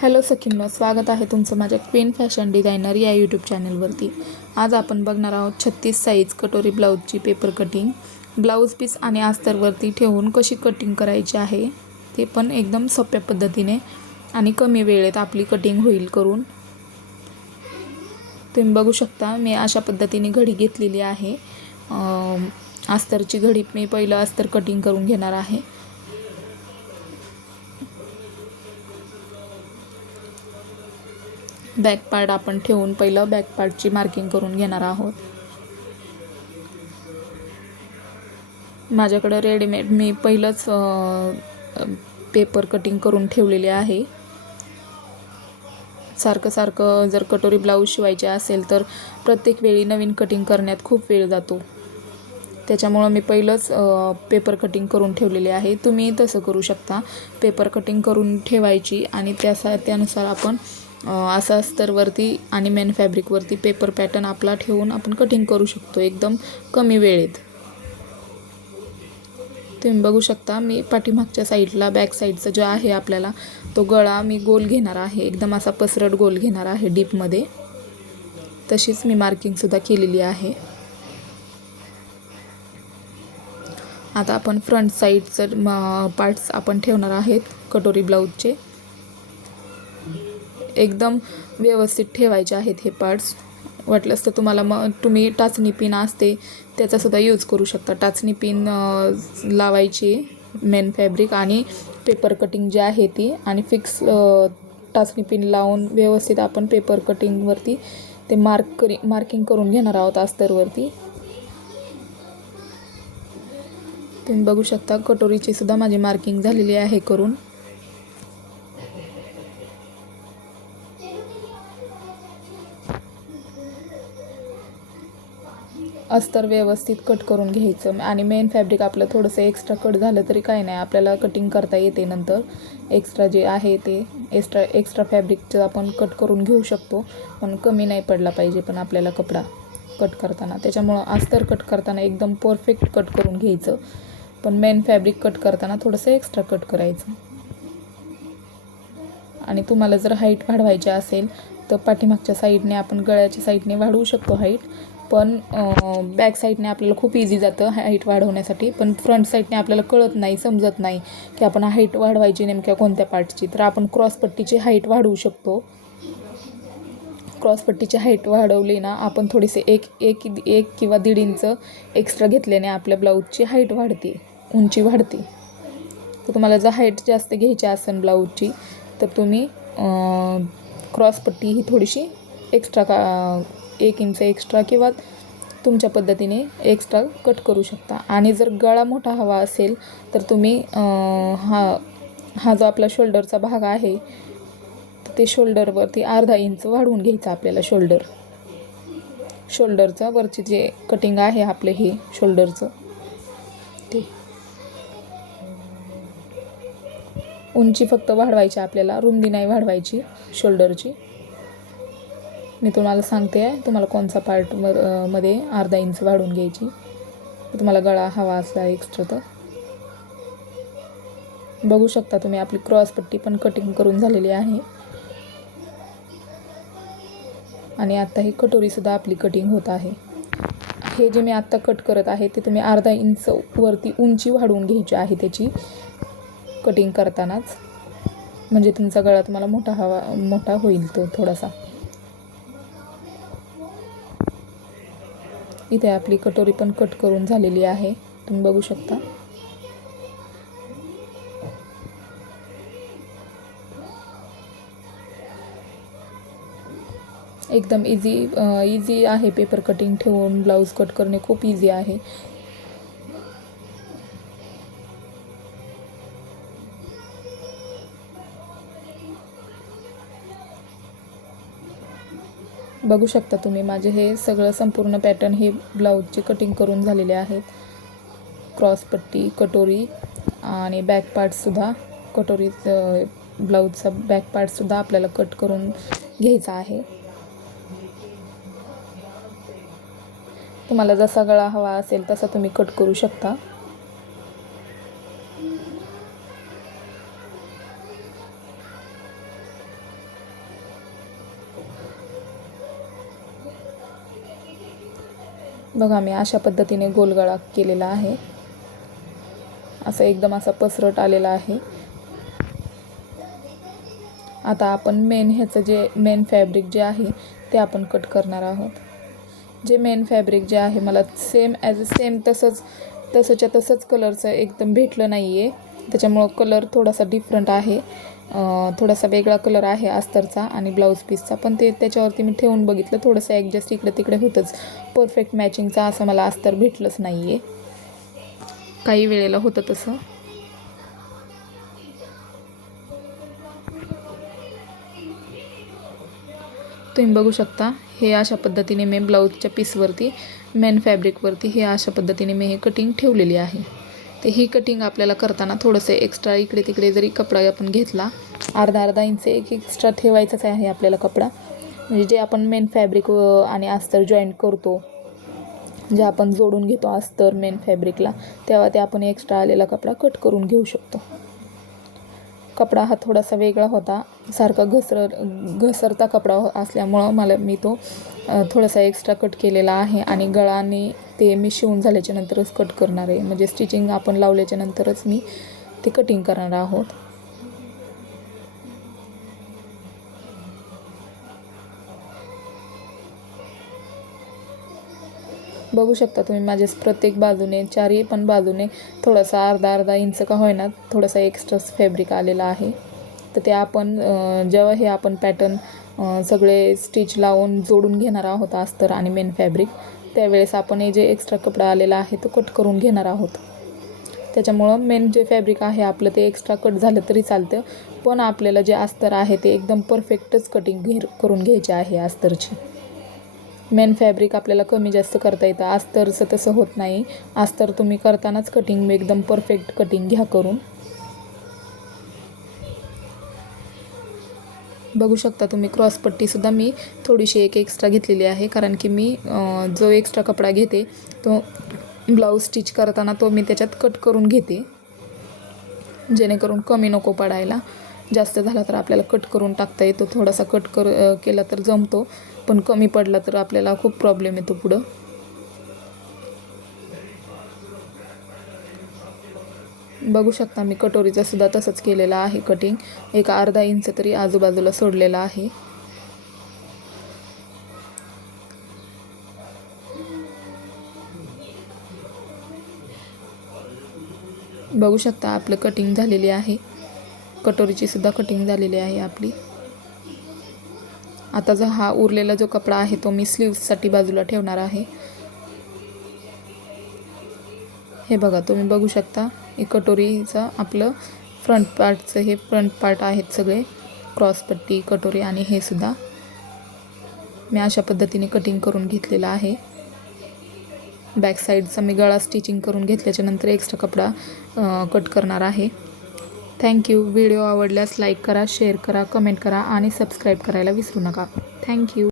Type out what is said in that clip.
Hello सखींनो स्वागत आहे तुमचं माझ्या क्वीन फॅशन डिझायनर या यूट्यूब चॅनलवरती. आज आपण बघणार आहोत छत्तीस साईज कटोरी ब्लाऊजची पेपर कटिंग ब्लाऊज पीस आणि अस्तरवरती ठेवून कशी कटिंग करायची आहे ते पण एकदम सोप्या पद्धतीने आणि कमी वेळेत आपली कटिंग होईल करून. तुम्ही बघू शकता मी अशा पद्धतीने घडी घेतलेली आहे. अस्तरची घडी मी पहिलं अस्तर कटिंग करून घेणार आहे. बॅक पार्ट आपण ठेवून पहिलं बॅक पार्टची मार्किंग करून घेणार आहोत. माझ्याकडं रेडीमेड मी पहिलंच पेपर कटिंग करून ठेवलेले आहे. सारखं सारखं जर कटोरी ब्लाऊज शिवायचे असेल तर प्रत्येक वेळी नवीन कटिंग करण्यात खूप वेळ जातो. त्याच्यामुळं मी पहिलंच पेपर कटिंग करून ठेवलेले आहे. तुम्ही तसं करू शकता. पेपर कटिंग करून ठेवायची आणि त्यासा त्यानुसार आपण असं अस्तरवरती आणि मेन फॅब्रिकवरती पेपर पॅटर्न आपला ठेवून आपण कटिंग करू शकतो एकदम कमी वेळेत. तुम्ही बघू शकता मी पाठीमागच्या साईडला बॅक साईडचा जो आहे आपल्याला तो गळा मी गोल घेणार आहे. एकदम असा पसरट गोल घेणार आहे डीपमध्ये तशीच मी मार्किंगसुद्धा केलेली आहे. आता आपण फ्रंट साईडचं पार्ट्स आपण ठेवणार आहेत कटोरी ब्लाऊजचे एकदम व्यवस्थित ठेवायचे आहेत हे पार्ट्स वाटलंच तर तुम्हाला मग तुम्ही टाचणी पिन असते त्याचासुद्धा यूज करू शकता. टाचणी पिन लावायची मेन फॅब्रिक आणि पेपर कटिंग जी आहे ती आणि फिक्स टाचणी पिन लावून व्यवस्थित आपण पेपर कटिंगवरती ते मार्क करी मार्किंग करून घेणार आहोत अस्तरवरती तुम्ही बघू शकता कटोरीची सुद्धा माझी मार्किंग झालेली आहे करून. अस्तर व्यवस्थित कट करून घ्यायचं. आणि मेन फॅब्रिक आपलं थोडंसं एक्स्ट्रा कट झालं तरी काही नाही. आपल्याला कटिंग करता येते नंतर. एक्स्ट्रा जे आहे ते एक्स्ट्रा एक्स्ट्रा फॅब्रिकचं आपण कट करून घेऊ शकतो. पण कमी नाही पडला पाहिजे पण आपल्याला कपडा कट करताना. त्याच्यामुळं अस्तर कट करताना एकदम परफेक्ट कट करून घ्यायचं. पण मेन फॅब्रिक कट करताना थोडंसं एक्स्ट्रा कट करायचं. आणि तुम्हाला जर हाईट वाढवायची असेल तर पाठीमागच्या साईडने आपण गळ्याच्या साईडने वाढवू शकतो हाईट पण बॅक साईडने आपल्याला खूप इझी जातं हाईट वाढवण्यासाठी. पण फ्रंट साईडने आपल्याला कळत नाही समजत नाही की आपण हाईट वाढवायची नेमक्या कोणत्या पार्टची तर आपण क्रॉसपट्टीची हाईट वाढवू शकतो. क्रॉसपट्टीची हाईट वाढवली ना आपण थोडीसे एक एक एक किंवा दीड इंच एक्स्ट्रा घेतल्याने आपल्या ब्लाऊजची हाईट वाढते उंची वाढते. तर तुम्हाला जर हाईट जास्त घ्यायची असेल ब्लाऊजची तर तुम्ही क्रॉसपट्टी ही थोडीशी एक्स्ट्रा का एक इंच एक्स्ट्रा किंवा तुमच्या पद्धतीने एक्स्ट्रा कट करू शकता. आणि जर गळा मोठा हवा असेल तर तुम्ही हा हा जो आपला शोल्डरचा भाग आहे ते शोल्डरवरती अर्धा इंच वाढवून घ्यायचं आपल्याला शोल्डर शोल्डरचं वरची जे कटिंग आहे आपलं हे शोल्डरचं ते उंची फक्त वाढवायची आपल्याला रुंदी नाही वाढवायची शोल्डरची मी तुम्हाला सांगते आहे तुम्हाला कोणचा पार्टमध्ये अर्धा इंच वाढवून घ्यायची. तुम्हाला गळा हवा असला एक्स्ट्रा तर. बघू शकता तुम्ही आपली क्रॉसपट्टी पण कटिंग करून झालेली आहे. आणि आत्ता ही कटोरीसुद्धा आपली कटिंग होत आहे. हे जे मी आत्ता कट करत आहे ते तुम्ही अर्धा इंच वरती उंची वाढवून घ्यायची आहे त्याची कटिंग करतानाच. म्हणजे तुमचा गळा तुम्हाला मोठा हवा मोठा होईल तो थोडासा. इथे आपली कटोरी पण कट करून झालेली आहे. तुम्ही बघू शकता. एकदम इझी इझी आहे पेपर कटिंग ठेवून ब्लाऊज कट करणे खूप इझी आहे. बघू शकता तुम्ही माझे हे सगळं संपूर्ण पॅटर्न हे ब्लाऊजचे कटिंग करून झालेले आहेत. क्रॉसपट्टी कटोरी आणि बॅक पार्टसुद्धा कटोरी ब्लाऊजचा बॅक पार्टसुद्धा आपल्याला कट करून घ्यायचा आहे. तुम्हाला जसा गळा हवा असेल तसा तुम्ही कट करू शकता. बघा मी अशा पद्धतीने गोलगळा केलेला आहे. असं एकदम असा पसरट आलेला आहे. आता आपण मेन ह्याचं जे मेन फॅब्रिक जे आहे ते आपण कट करणार आहोत. जे मेन फॅब्रिक जे आहे मला सेम ॲज अ सेम तसंच तसंच्या तसंच कलरचं एकदम भेटलं नाही आहे त्याच्यामुळं कलर थोडासा डिफरंट आहे. थोडासा वेगळा कलर आहे अस्तरचा आणि ब्लाऊज पीसचा पण ते त्याच्यावरती मी ठेवून बघितलं थोडंसं ॲडजस्ट इकडे तिकडे होतंच. परफेक्ट मॅचिंगचा असं मला अस्तर भेटलंच नाही आहे काही वेळेला होतं तसं. तुम्ही बघू शकता हे अशा पद्धतीने मी ब्लाऊजच्या पीसवरती मेन फॅब्रिकवरती हे अशा पद्धतीने मी हे कटिंग ठेवलेली आहे. तर ही कटिंग आपल्याला करताना थोडंसं एक्स्ट्रा इकडे तिकडे जरी कपडा आपण घेतला अर्धा अर्धा इंच एक एक्स्ट्रा ठेवायचाच आहे आपल्याला कपडा. म्हणजे जे आपण मेन फॅब्रिक आणि अस्तर जॉईंट करतो जे आपण जोडून घेतो अस्तर मेन फॅब्रिकला तेव्हा ते आपण एक्स्ट्रा आलेला कपडा कट करून घेऊ शकतो. कपडा हा थोडासा वेगळा होता. सारखा घसर घसरता कपडा असल्यामुळं मला मी तो थोडासा एक्स्ट्रा कट केलेला आहे आणि गळाने ते मी शिवून झाल्याच्या नंतरच कट करणार आहे. म्हणजे स्टिचिंग आपण लावल्याच्या नंतरच मी ते कटिंग करणार आहोत. बघू शकता तुम्ही माझ्या प्रत्येक बाजूने चारही पण बाजूने थोडासा अर्धा अर्धा इंच का होईना थोडासा एक्स्ट्रा फॅब्रिक आलेला आहे. तर ते आपण जेव्हा हे आपण पॅटर्न सगळे स्टिच लावून जोडून घेणार आहोत अस्तर आणि मेन फॅब्रिक त्यावेळेस आपण हे जे एक्स्ट्रा कपडा आलेला आहे तो कट करून घेणार आहोत. त्याच्यामुळं मेन जे फॅब्रिक आहे आपलं ते एक्स्ट्रा कट झालं तरी चालतं पण आपल्याला जे अस्तर आहे ते एकदम परफेक्टच कटिंग घे करून घ्यायचे आहे अस्तरची. मेन फॅब्रिक आपल्याला कमी जास्त करता येतं अस्तरचं तसं होत नाही. अस्तर तुम्ही करतानाच कटिंग एकदम परफेक्ट कटिंग घ्या करून. बघू शकता तुम्ही क्रॉसपट्टीसुद्धा मी थोडीशी एक एक्स्ट्रा घेतलेली आहे. कारण की मी जो एक्स्ट्रा कपडा घेते तो ब्लाऊज स्टिच करताना तो मी त्याच्यात कट करून घेते. जेणेकरून कमी नको पडायला. जास्त झाला तर आपल्याला कट करून टाकता येतो. थोडासा कट कर केला तर जमतो. पण कमी पडला तर आपल्याला खूप प्रॉब्लेम येतो पुढं. बघू शकता मी कटोरीचा सुद्धा तसंच केलेला आहे कटिंग एक अर्धा इंच तरी आजूबाजूला सोडलेला आहे. बघू शकता आपलं कटिंग झालेली आहे. कटोरीची सुद्धा कटिंग झालेली आहे आपली. आता जो हा उरलेला जो कपडा आहे तो मी स्लीव्ससाठी बाजूला ठेवणार आहे. हे बघा तुम्ही बघू शकता. हे कटोरीचं आपलं फ्रंट पार्टचं हे फ्रंट पार्ट आहेत सगळे. क्रॉसपट्टी कटोरी आणि हे सुद्धा. मी अशा पद्धतीने कटिंग करून घेतलेलं आहे. बॅक साईडचा मी गळा स्टिचिंग करून घेतल्याच्या नंतर एक्स्ट्रा कपडा कट करणार आहे. थँक्यू व्हिडिओ आवडल्यास लाईक करा शेअर करा कमेंट करा आणि सबस्क्राईब करायला विसरू नका. थँक्यू